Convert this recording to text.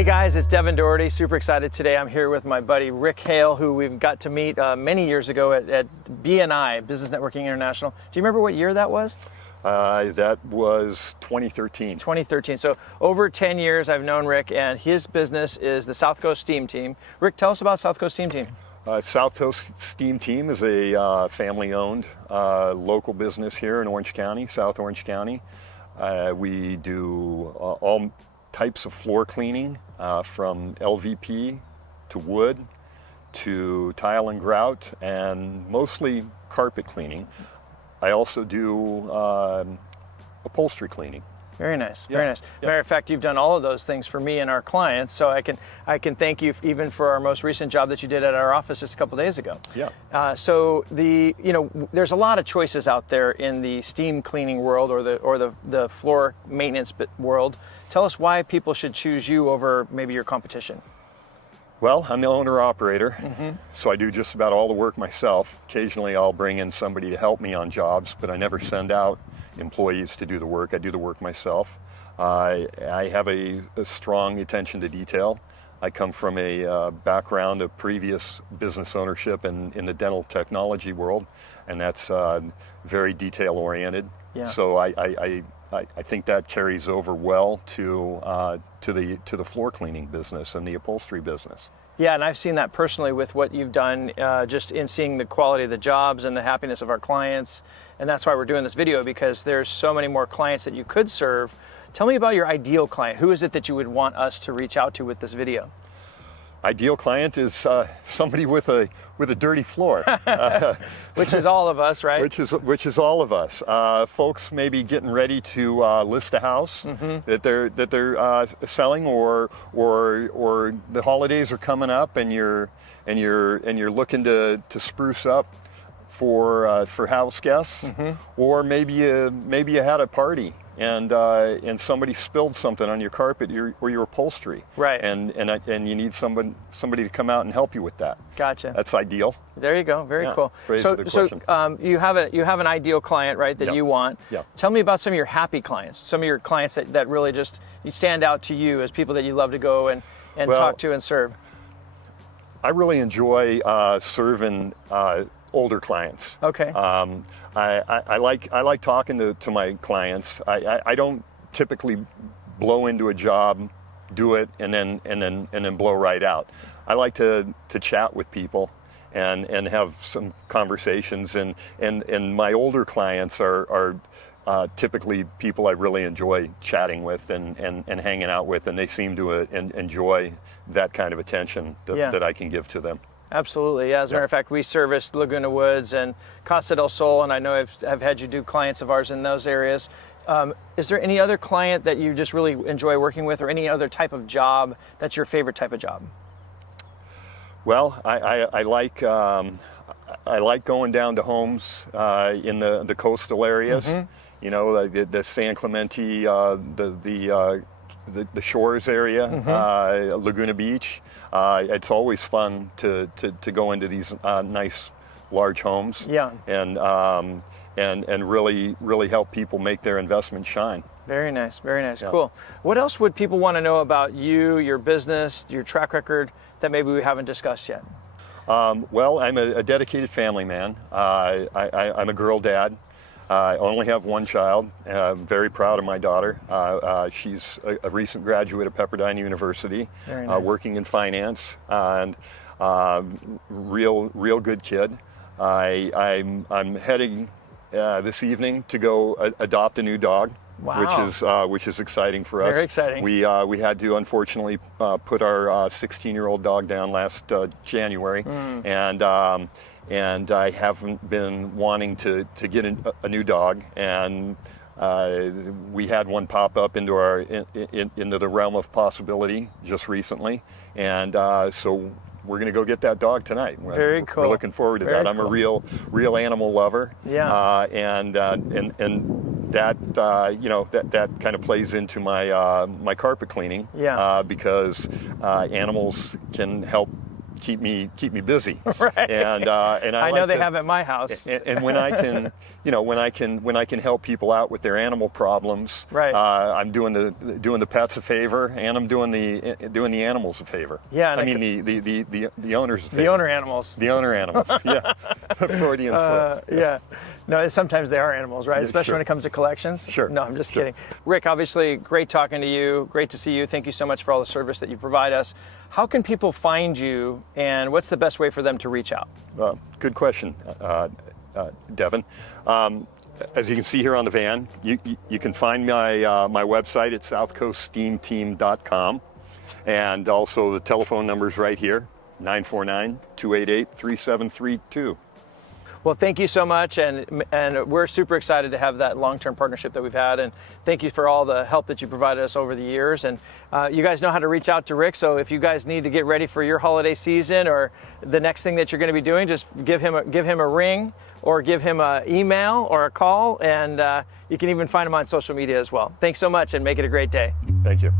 Hey guys, it's Devin Doherty. Super excited today. I'm here with my buddy Rick Hale, who we've got to meet many years ago at BNI, Business Networking International. Do you remember what year that was? That was 2013. 2013. So over 10 years I've known Rick, and his business is the South Coast Steam Team. Rick, tell us about South Coast Steam Team. South Coast Steam Team is a family-owned local business here in Orange County, South Orange County. We do all types of floor cleaning, from LVP to wood to tile and grout, and mostly carpet cleaning. I also do upholstery cleaning. Very nice, Yeah. very nice. Yeah. Matter of fact, you've done all of those things for me and our clients, so I can thank you even for our most recent job that you did at our office just a couple days ago. Yeah. So there's a lot of choices out there in the steam cleaning world or the floor maintenance world. Tell us why people should choose you over maybe your competition. Well, I'm the owner-operator, so I do just about all the work myself. Occasionally I'll bring in somebody to help me on jobs, but I never send out employees to do the work. I do the work myself. I have a strong attention to detail. I come from a background of previous business ownership in the dental technology world, and that's very detail-oriented. Yeah. So I think that carries over well to the floor cleaning business and the upholstery business. Yeah, and I've seen that personally with what you've done, just in seeing the quality of the jobs and the happiness of our clients. And that's why we're doing this video, because there's so many more clients that you could serve. Tell me about your ideal client. Who is it that you would want us to reach out to with this video? Ideal client is somebody with a dirty floor, Which is all of us, right? Which is all of us. Folks maybe getting ready to list a house that they're selling, or the holidays are coming up, and you're looking to spruce up for house guests, or maybe you had a party and somebody spilled something on your carpet or your upholstery, right? And you need somebody to come out and help you with that. Gotcha. That's ideal. There you go. Very cool. So you have an ideal client, right? That you want. Yeah. Tell me about some of your happy clients. Some of your clients that really just stand out to you as people that you love to go and talk to and serve. I really enjoy serving older clients. Okay. I like talking to my clients. I don't typically blow into a job, do it, and then blow right out. I like to chat with people and have some conversations, and my older clients are typically people I really enjoy chatting with and hanging out with, and they seem to enjoy that kind of attention that I can give to them. Absolutely, yeah. As a matter of fact, we service Laguna Woods and Costa del Sol, and I know I've had you do clients of ours in those areas. Is there any other client that you just really enjoy working with, or any other type of job that's your favorite type of job? Well, I like going down to homes in the coastal areas. You know, the San Clemente, the shores area, Laguna Beach. It's always fun to go into these nice large homes, and really help people make their investment shine. Very nice, very nice. Yeah. Cool. What else would people want to know about you, your business, your track record that maybe we haven't discussed yet? Well, I'm a dedicated family man. I'm a girl dad. I only have one child. I'm very proud of my daughter. She's a recent graduate of Pepperdine University, Very nice. Working in finance, and real good kid. I'm heading this evening to go adopt a new dog. Wow. Which is exciting for us. Very exciting. We had to unfortunately put our 16-year-old dog down last January, and I haven't been wanting to get a new dog, and we had one pop up into the realm of possibility just recently, and so we're going to go get that dog tonight. Very cool. We're looking forward to that. I'm a real animal lover. Yeah. And that that kind of plays into my carpet cleaning. Yeah. Because animals can help keep me busy. Right. And I know they have at my house. And when I can, when I can help people out with their animal problems, right. I'm doing the pets a favor, and I'm doing the animals a favor. Yeah. I mean the owners a favor. The owner animals. The owner animals. Yeah. Freudian slip. Yeah. No, sometimes they are animals, right? Yeah, Especially sure. when it comes to collections. Sure. No, I'm just Sure. kidding. Rick, obviously, great talking to you. Great to see you. Thank you so much for all the service that you provide us. How can people find you, and what's the best way for them to reach out? Good question, Devin. As you can see here on the van, you can find my website at southcoaststeamteam.com, and also the telephone number's right here, 949-288-3732. Well, thank you so much, and we're super excited to have that long-term partnership that we've had, and thank you for all the help that you provided us over the years. And you guys know how to reach out to Rick, so if you guys need to get ready for your holiday season or the next thing that you're going to be doing, just give him a ring or give him an email or a call, and you can even find him on social media as well. Thanks so much, and make it a great day. Thank you.